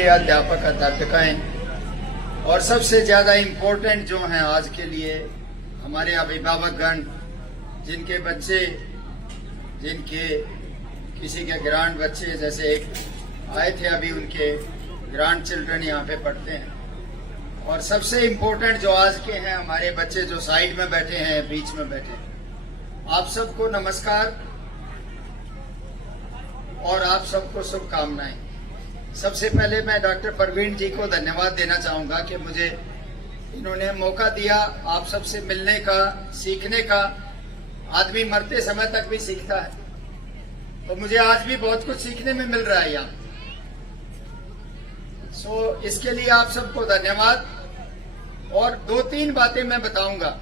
के अध्यापक अध्यापिकाएं और सबसे ज्यादा इम्पोर्टेंट जो हैं आज के लिए हमारे अभिभावकगण, जिनके बच्चे, जिनके किसी के ग्रांड बच्चे, जैसे एक आए थे अभी, उनके ग्रांड चिल्ड्रन यहाँ पे पढ़ते हैं, और सबसे इम्पोर्टेंट जो आज के हैं हमारे बच्चे जो साइड में बैठे हैं, बीच में बैठे हैं, आप सबको नमस्कार और आप सबको शुभकामनाएं। सबसे पहले मैं डॉक्टर परवीन जी को धन्यवाद देना चाहूंगा कि मुझे इन्होंने मौका दिया आप सबसे मिलने का, सीखने का। आदमी मरते समय तक भी सीखता है, तो मुझे आज भी बहुत कुछ सीखने में मिल रहा है यहाँ। इसके लिए आप सबको धन्यवाद। और 2-3 बातें मैं बताऊंगा।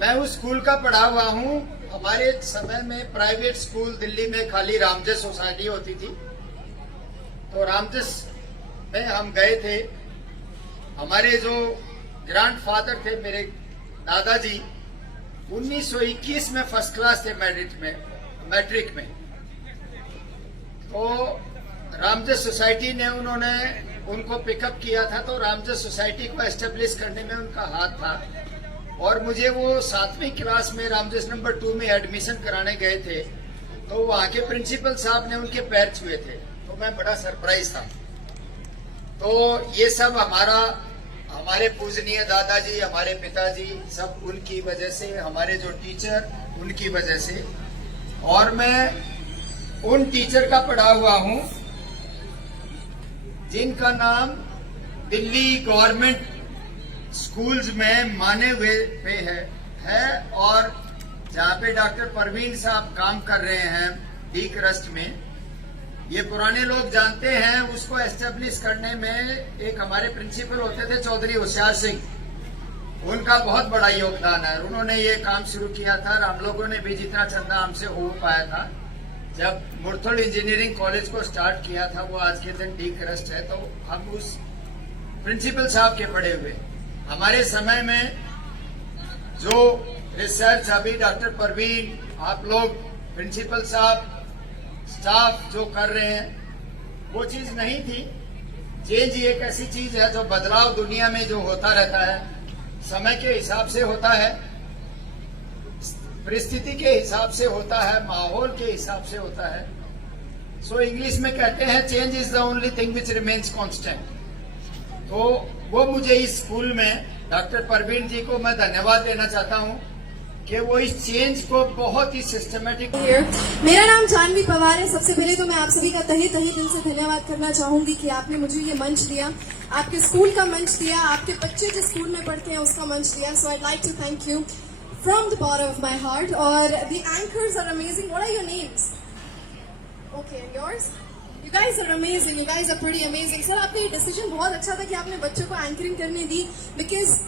मैं उस स्कूल का पढ़ा हुआ हूं। हमारे समय में प्राइवेट स्कूल दिल्ली में खाली रामजस सोसाइटी होती थी, तो रामजस में हम गए थे। हमारे जो ग्रैंडफादर थे, मेरे दादाजी, 1921 में फर्स्ट क्लास थे मैट्रिक में। तो रामजस सोसाइटी ने उनको पिकअप किया था, तो रामजस सोसाइटी को एस्टेब्लिश करने में उनका हाथ था। और मुझे वो 7वीं क्लास में रामजस नंबर 2 में एडमिशन कराने गए थे, तो वहां के प्रिंसिपल साहब ने उनके पैर छुए थे, तो मैं बड़ा सरप्राइज था। तो ये सब हमारे पूजनीय दादाजी, हमारे पिताजी, सब उनकी वजह से, हमारे जो टीचर उनकी वजह से। और मैं उन टीचर का पढ़ा हुआ हूं जिनका नाम दिल्ली गवर्नमेंट स्कूल्स में माने हुए पे है और जहाँ पे डॉक्टर परवीन साहब काम कर रहे हैं डी क्रस्ट में। ये पुराने लोग जानते हैं, उसको एस्टेब्लिश करने में एक हमारे प्रिंसिपल होते थे चौधरी होशियार सिंह, उनका बहुत बड़ा योगदान है। उन्होंने ये काम शुरू किया था। हम लोगों ने भी जितना चंदा हमसे हो पाया था, जब मुरथुल इंजीनियरिंग कॉलेज को स्टार्ट किया था, वो आज के दिन डी क्रस्ट है, तो हम उस प्रिंसिपल साहब के पढ़े हुए। हमारे समय में जो रिसर्च अभी डॉक्टर परवीन, आप लोग, प्रिंसिपल साहब, स्टाफ जो कर रहे हैं, वो चीज नहीं थी। चेंज एक ऐसी चीज है जो बदलाव दुनिया में जो होता रहता है, समय के हिसाब से होता है, परिस्थिति के हिसाब से होता है, माहौल के हिसाब से होता है। सो इंग्लिश में कहते हैं change is the only thing which remains constant. तो वो मुझे इस स्कूल में डॉक्टर परवीन जी को मैं धन्यवाद देना चाहता हूँ कि वो इस चेंज को बहुत ही सिस्टमेटिक। मेरा नाम जानवी पवार है। सबसे पहले तो मैं आप सभी का तहे दिल से धन्यवाद करना चाहूंगी कि आपने मुझे ये मंच दिया, आपके स्कूल का मंच दिया, आपके बच्चे जिस स्कूल में पढ़ते हैं उसका मंच दिया। So I like to thank you from the bottom of my heart. और the anchors are amazing. What are your names? Okay, and yours? You guys are amazing. You guys are pretty amazing. Sir, आपका ये decision बहुत अच्छा था कि आपने बच्चों को एंकरिंग करने दी, बिकॉज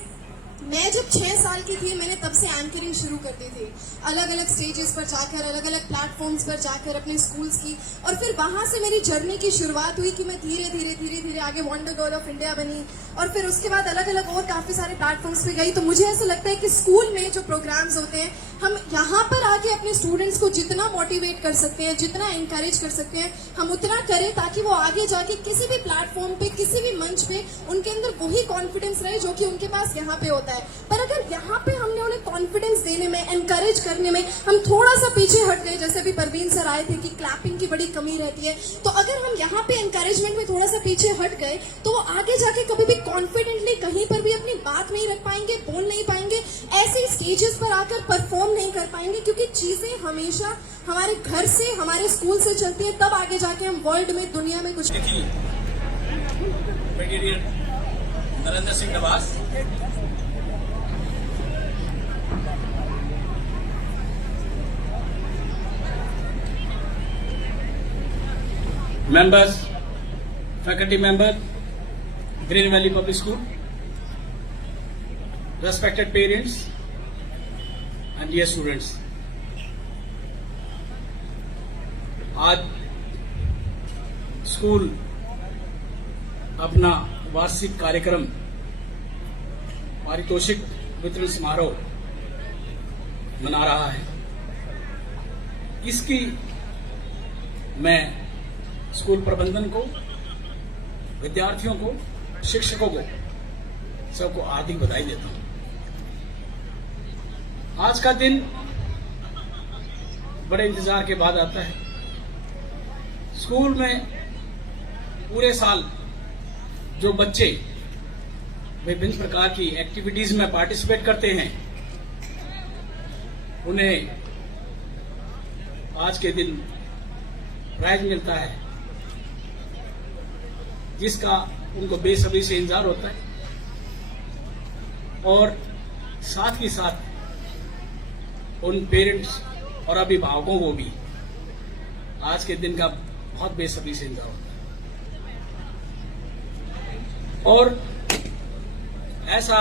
मैं जब 6 साल की थी, मैंने तब से एंकरिंग शुरू कर दी थी, अलग अलग स्टेजेस पर जाकर, अलग अलग प्लेटफॉर्म्स पर जाकर अपने स्कूल्स की। और फिर वहां से मेरी जर्नी की शुरुआत हुई कि मैं धीरे धीरे आगे वंडर गर्ल ऑफ इंडिया बनी, और फिर उसके बाद अलग अलग और काफी सारे प्लेटफॉर्म्स पे गई। तो मुझे ऐसा लगता है कि स्कूल में जो प्रोग्राम्स होते हैं, हम यहाँ पर आके अपने स्टूडेंट्स को जितना मोटिवेट कर सकते हैं, जितना एनकरेज कर सकते हैं, हम उतना करें, ताकि वो आगे जाके किसी भी प्लेटफॉर्म पे, किसी भी मंच पे उनके अंदर वही कॉन्फिडेंस रहे जो कि उनके पास यहाँ पे होता है। पर अगर यहाँ पे हमने उन्हें कॉन्फिडेंस देने में, एनकरेज करने में हम थोड़ा सा पीछे हट गए, जैसे अभी परवीन सर आए थे कि क्लैपिंग की बड़ी कमी रहती है, तो अगर हम यहाँ पे एनकरेजमेंट में थोड़ा सा पीछे हट गए, तो वो आगे जाके कभी भी कॉन्फिडेंटली कहीं पर भी अपनी बात नहीं रख पाएंगे, बोल नहीं पाएंगे, ऐसे स्टेजेस पर आकर परफॉर्म नहीं कर पाएंगे, क्योंकि चीजें हमेशा हमारे घर से, हमारे स्कूल से चलती है, तब आगे जाके हम वर्ल्ड में, दुनिया में कुछ। Brigadier Narendra Singh Nawaz, members, faculty member, Green Valley Public School, respected parents and dear students, आज स्कूल अपना वार्षिक कार्यक्रम पारितोषिक वितरण समारोह मना रहा है। इसकी मैं स्कूल प्रबंधन को, विद्यार्थियों को, शिक्षकों को, सबको हार्दिक बधाई देता हूं। आज का दिन बड़े इंतजार के बाद आता है। स्कूल में पूरे साल जो बच्चे विभिन्न प्रकार की एक्टिविटीज में पार्टिसिपेट करते हैं, उन्हें आज के दिन प्राइज मिलता है, जिसका उनको बेसब्री से इंतजार होता है। और साथ ही साथ उन पेरेंट्स और अभिभावकों को भी आज के दिन का बहुत बेसब्री से इंतजार होता है। और ऐसा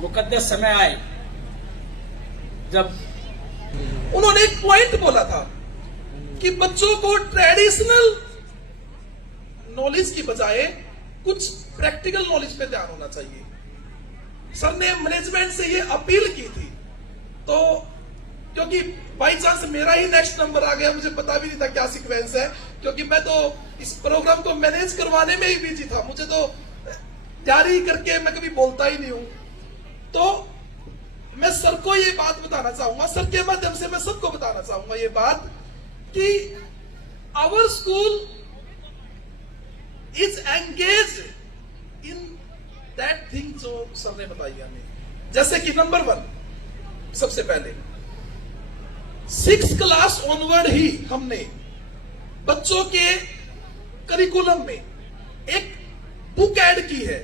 मुकद्दस समय आए जब उन्होंने एक पॉइंट बोला था कि बच्चों को ट्रेडिशनल नॉलेज की बजाय कुछ प्रैक्टिकल नॉलेज पे ध्यान होना चाहिए। सर ने मैनेजमेंट से ये अपील की थी, तो क्योंकि बाई चांस मेरा ही नेक्स्ट नंबर आ गया, मुझे पता भी नहीं था क्या सीक्वेंस है, क्योंकि मैं तो इस प्रोग्राम को मैनेज करवाने में ही बिजी था। मुझे तो तैयारी करके मैं कभी बोलता ही नहीं हूं। तो मैं सर को ये बात बताना चाहूंगा, सर के माध्यम से मैं सबको बताना चाहूंगा ये बात कि our school is engage in that thing जो सर ने बताई हमें। जैसे कि नंबर 1, सबसे पहले 6th क्लास ऑनवर्ड ही हमने बच्चों के करिकुलम में एक बुक ऐड की है।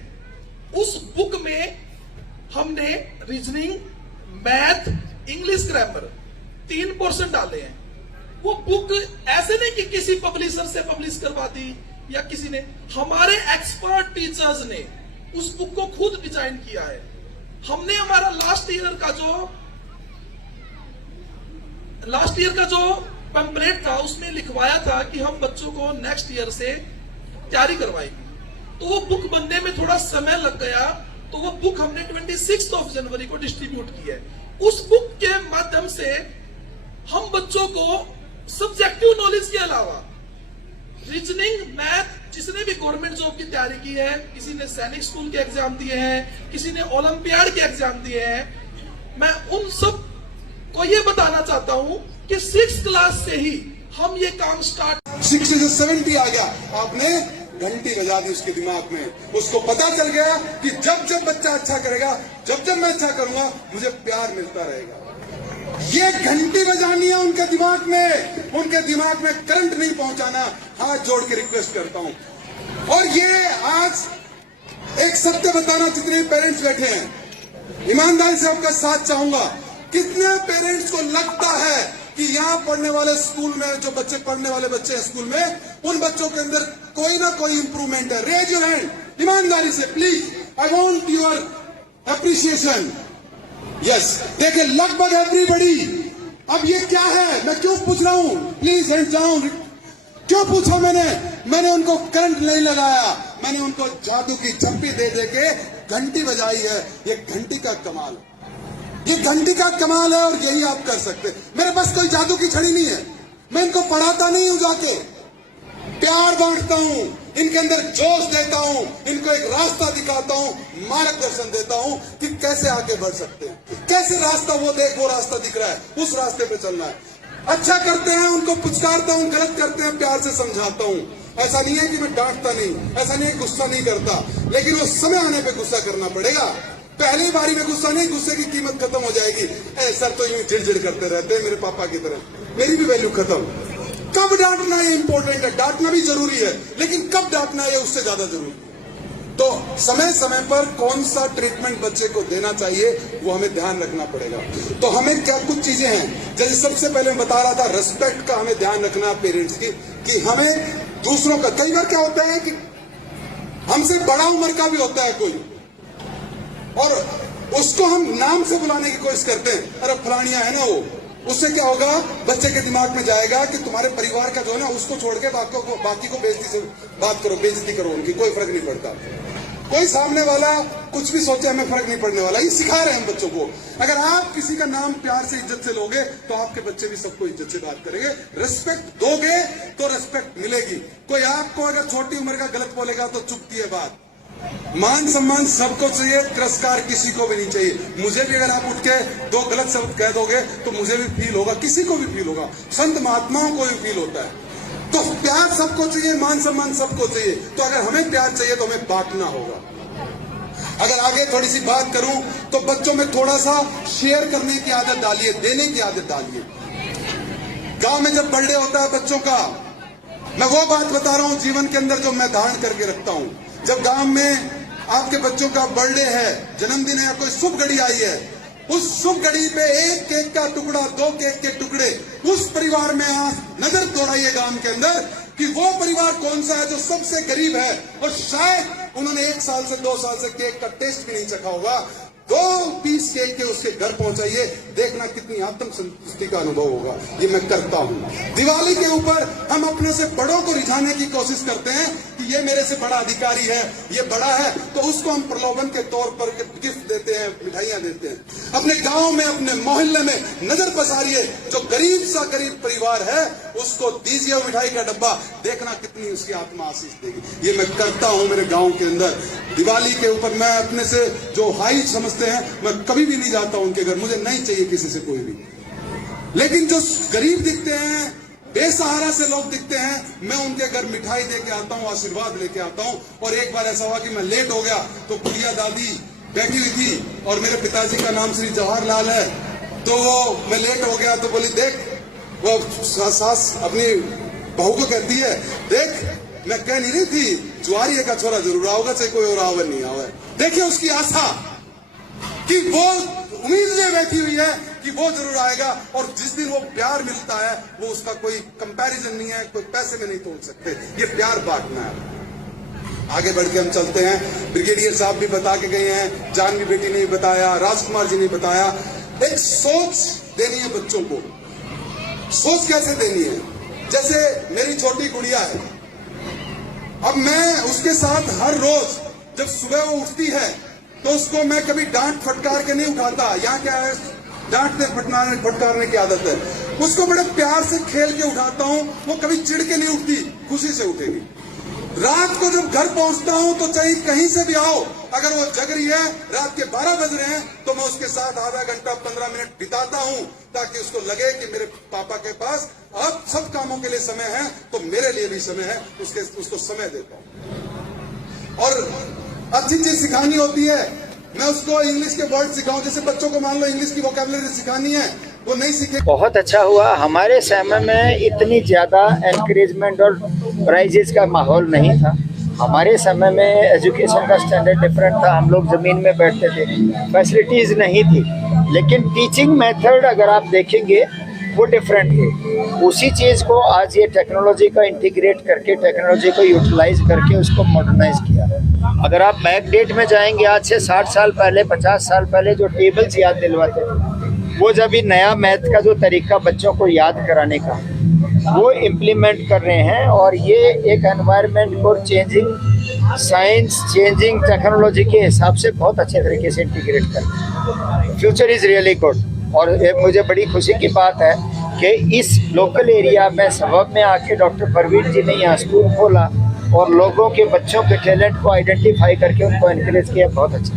उस बुक में हमने reasoning, math, English grammar 3 portion डाले हैं। वो बुक ऐसे नहीं कि किसी पब्लिशर से पब्लिश करवा दी या किसी ने, हमारे एक्सपर्ट टीचर्स ने उस बुक को खुद डिजाइन किया है। हमने हमारा लास्ट ईयर का जो पैम्पलेट था उसमें लिखवाया था कि हम बच्चों को नेक्स्ट ईयर से तैयारी करवाएंगे। तो वो बुक बनने में थोड़ा समय लग गया, तो वो बुक हमने 26 जनवरी को डिस्ट्रीब्यूट की है। उस बुक के माध्यम से हम बच्चों को सब्जेक्टिव नॉलेज के अलावा रीजनिंग, मैथ, जिसने भी गवर्नमेंट जॉब की तैयारी की है, किसी ने सैनिक स्कूल के एग्जाम दिए हैं, किसी ने ओलंपियाड के एग्जाम दिए हैं, मैं उन सब को ये बताना चाहता हूं कि 6th क्लास से ही हम ये काम स्टार्ट 60 से 70 आ गया, आपने घंटी बजा दी उसके दिमाग में। उसको पता चल गया कि जब जब बच्चा अच्छा करेगा, जब जब मैं अच्छा करूंगा, मुझे प्यार मिलता रहेगा। ये घंटी बजानी है उनके दिमाग में करंट नहीं पहुंचाना। हाथ जोड़ के रिक्वेस्ट करता हूं। और ये आज एक सत्य बताना, जितने पेरेंट्स बैठे हैं, ईमानदारी से आपका साथ चाहूंगा। कितने पेरेंट्स को लगता है कि यहाँ पढ़ने वाले स्कूल में जो बच्चे पढ़ने वाले बच्चे हैं स्कूल में, उन बच्चों के अंदर कोई ना कोई इंप्रूवमेंट है? रेज योर हैंड ईमानदारी से please. I want your appreciation. Yes, देखिए लगभग एवरीबडी। अब ये क्या है, मैं क्यों पूछ रहा हूं? Please hand down. क्यों पूछा मैंने उनको करंट नहीं लगाया, मैंने उनको जादू की झप्पी दे दे के घंटी बजाई है। ये घंटी का कमाल, ये घंटी का कमाल है, और यही आप कर सकते। मेरे पास कोई जादू की छड़ी नहीं है, मैं इनको पढ़ाता नहीं हूं, जाके प्यार बांटता हूं, इनके अंदर जोश देता हूं, इनको एक रास्ता दिखाता हूं, मार्गदर्शन देता हूं कि कैसे आगे बढ़ सकते हैं, कैसे रास्ता वो देख, वो रास्ता दिख रहा है, उस रास्ते पे चलना है। अच्छा करते हैं उनको पुचकारता हूं, गलत करते हैं प्यार से समझाता हूं। ऐसा नहीं है कि मैं डांटता नहीं, ऐसा नहीं है गुस्सा नहीं करता, लेकिन वो समय आने पे गुस्सा करना पड़ेगा। पहली बारी में गुस्सा नहीं, गुस्से की कीमत खत्म हो जाएगी। सर तो यूं चिड़चिड़ करते रहते हैं मेरे पापा की तरह, मेरी भी वैल्यू खत्म। कब डांटना ये इंपॉर्टेंट है, डांटना भी जरूरी है, लेकिन कब डांटना है उससे ज्यादा जरूरी है। तो समय समय पर कौन सा ट्रीटमेंट बच्चे को देना चाहिए वो हमें ध्यान रखना पड़ेगा। तो हमें क्या कुछ चीजें हैं, जैसे सबसे पहले मैं बता रहा था, रेस्पेक्ट का हमें ध्यान रखना पेरेंट्स की, कि हमें दूसरों का, कई बार क्या होता है कि हमसे बड़ा उम्र का भी होता है कोई, और उसको हम नाम से बुलाने की कोशिश करते हैं, अरे फलानिया है ना वो। उससे क्या होगा, बच्चे के दिमाग में जाएगा कि तुम्हारे परिवार का जो है ना, उसको छोड़ के बाकी को बेइज्जती से बात करो, बेइज्जती करो उनकी, कोई फर्क नहीं पड़ता। कोई सामने वाला कुछ भी सोचे हमें फर्क नहीं पड़ने वाला। ये सिखा रहे हैं हम बच्चों को। अगर आप किसी का नाम प्यार से इज्जत से लोगे तो आपके बच्चे भी सबको इज्जत से बात करेंगे। रिस्पेक्ट दोगे तो रिस्पेक्ट मिलेगी। कोई आपको अगर छोटी उम्र का गलत बोलेगा तो चुपती है बात। मान सम्मान सबको चाहिए, तिरस्कार किसी को भी नहीं चाहिए। मुझे भी अगर आप उठ के दो गलत शब्द कह दोगे तो मुझे भी फील होगा, किसी को भी फील होगा, संत महात्माओं को भी फील होता है। तो प्यार सबको चाहिए, मान सम्मान सबको चाहिए। तो अगर हमें प्यार चाहिए तो हमें बांटना होगा। अगर आगे थोड़ी सी बात करूं तो बच्चों में थोड़ा सा शेयर करने की आदत डालिए, देने की आदत डालिए। गांव में जब बर्थडे होता है बच्चों का, मैं वो बात बता रहा हूं जीवन के अंदर जो मैं धारण करके रखता हूं। जब गांव में आपके बच्चों का बर्थडे है, जन्मदिन है या कोई शुभ घड़ी आई है, उस शुभ घड़ी पे एक केक का टुकड़ा, दो केक के टुकड़े उस परिवार में आप नजर दौड़ाइए गांव के अंदर कि वो परिवार कौन सा है जो सबसे गरीब है और शायद उन्होंने 1 साल से 2 साल से केक का टेस्ट भी नहीं चखा होगा। 2 पीस केक के उसके घर पहुंचाइए, देखना कितनी आत्म संतुष्टि का अनुभव होगा। ये मैं करता हूं। दिवाली के ऊपर हम अपने से बड़ों को रिझाने की कोशिश करते हैं कि ये मेरे से बड़ा अधिकारी है, ये बड़ा है, तो उसको हम प्रलोभन के तौर पर गिफ्ट देते हैं, मिठाइयां देते हैं। अपने गांव में, अपने मोहल्ले में नजर पसारिए, जो गरीब सा गरीब परिवार है उसको दीजिए मिठाई का डब्बा, देखना कितनी उसकी आत्मा आशीष देगी। ये मैं करता हूं मेरे गांव के अंदर। दिवाली के ऊपर मैं अपने से जो हाई समझते हैं, मैं कभी भी नहीं जाता हूं उनके घर, मुझे नहीं चाहिए किसी से कोई भी। लेकिन जो गरीब दिखते हैं, बेसहारा से लोग दिखते हैं, मैं उनके घर मिठाई देके आता हूं, आशीर्वाद लेके आता हूं। और एक बार ऐसा हुआ कि मैं लेट हो गया तो बुढ़िया दादी बैठी हुई थी और मेरे पिताजी का नाम श्री जवाहरलाल है, तो वो मैं लेट हो गया तो बोली, देख, वो सास अपनी बहू को कहती है, देख मैं कह नहीं रही थी जुआरी का छोरा जरूर आओगा, चाहे कोई और आवर नहीं आवे। देखिए उसकी आशा कि वो उम्मीद लिए बैठी हुई है कि वो जरूर आएगा। और जिस दिन वो प्यार मिलता है वो उसका कोई कंपैरिजन नहीं है, कोई पैसे में नहीं तोड़ सकते। ये प्यार बांटना है। आगे बढ़ के हम चलते हैं। ब्रिगेडियर साहब भी बता के गए हैं, जानवी बेटी ने भी बताया, राजकुमार जी ने बताया। एक सोच देनी है बच्चों को। सोच कैसे देनी है? जैसे मेरी छोटी गुड़िया है, अब मैं उसके साथ हर रोज जब सुबह वो उठती है तो उसको मैं कभी डांट फटकार के नहीं उठाता। यहाँ क्या है, डांटने फटकारने की आदत है। उसको बड़े प्यार से खेल के उठाता हूँ, वो कभी चिढ़ के नहीं उठती, खुशी से उठेगी। रात को जब घर पहुंचता हूं तो चाहे कहीं से भी आओ, अगर वो जग रही है, रात के 12 बज रहे हैं, तो मैं उसके साथ आधा घंटा 15 मिनट बिताता हूं, ताकि उसको लगे कि मेरे पापा के पास अब सब कामों के लिए समय है, तो मेरे लिए भी समय है। उसको समय देता हूं। और अच्छी चीज सिखानी होती है, मैं उसको इंग्लिश के वर्ड सिखाऊं। जैसे बच्चों को मान लो इंग्लिश की वोकैबुलरी सिखानी है, वो नहीं सीखे। बहुत अच्छा हुआ। हमारे समय में इतनी ज़्यादा एनकरेजमेंट और प्राइजेस का माहौल नहीं था। हमारे समय में एजुकेशन का स्टैंडर्ड डिफरेंट था। हम लोग ज़मीन में बैठते थे, फैसिलिटीज़ नहीं थी। लेकिन टीचिंग मेथड अगर आप देखेंगे वो डिफरेंट है। उसी चीज़ को आज ये टेक्नोलॉजी का इंटीग्रेट करके, टेक्नोलॉजी को यूटिलाइज करके उसको मॉडर्नाइज किया। अगर आप बैक डेट में जाएंगे, आज से 60 साल पहले, 50 साल पहले जो टेबल्स याद दिलवाते थे, वो जब भी नया मैथ का जो तरीका बच्चों को याद कराने का वो इम्प्लीमेंट कर रहे हैं। और ये एक एनवायरनमेंट को चेंजिंग साइंस, चेंजिंग टेक्नोलॉजी के हिसाब से बहुत अच्छे तरीके से इंटीग्रेट कर रहे हैं। Future is really good. और मुझे बड़ी खुशी की बात है कि इस लोकल एरिया में सबब में आके डॉक्टर परवीन जी ने यहाँ स्कूल खोला और लोगों के, बच्चों के टैलेंट को आइडेंटिफाई करके उनको एनकरेज किया। बहुत अच्छा।